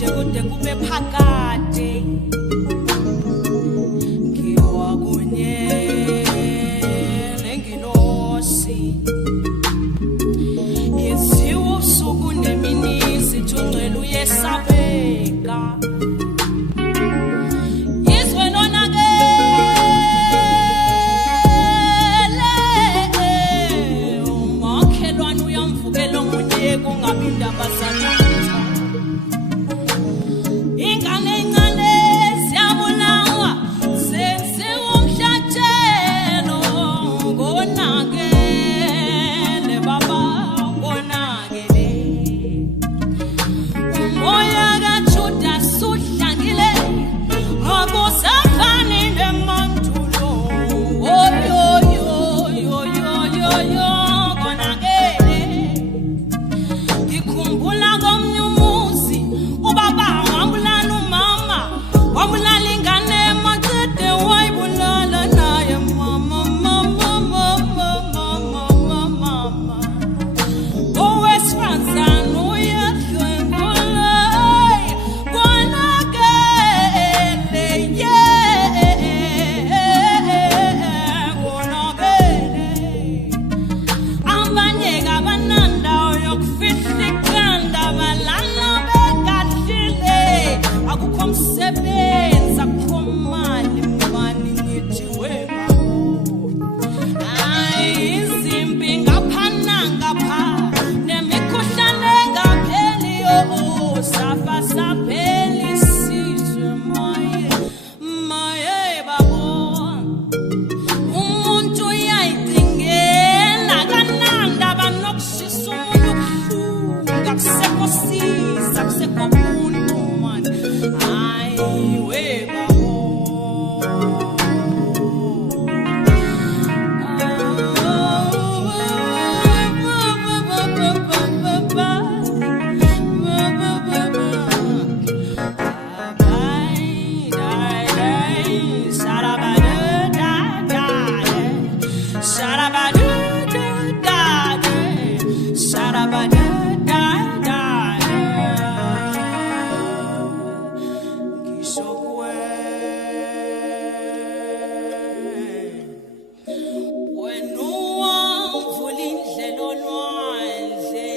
nje kude kube phakade ngiwa kunye nengilosi yeziwo usuku nemini sithungcela uyesabeka izwe nonakele umakhelwane uyamvukela omunye kungabi indaba zanatha ingane encane siyabulawa senziwa umhlatshelo ngonakele baba ngonakele umoya kaJuda suhlangile akusafani nemandulo oyo yo yo yo yo yo konakele ngikhumbula komnye umuzi ubaba wambulala umama wambulala ingane emacede wayibulala naye mama mama mama mama mama owesifazane uyadlwengula konakele konakele abanye kabanandawo yokufihla ikhanda balala bekadlile akukho msebenzi akukho mali mani ngithi weba izimpi ngapha nangapha nemikhuhlane engapheli safa sapheli isizwe maye babo umuntu uyayidingela kanandaba nokushisa umuntu okuhlunga kusekho siza kusekho muntu mani hayiwe babo Wenu wamvula indlela olwandle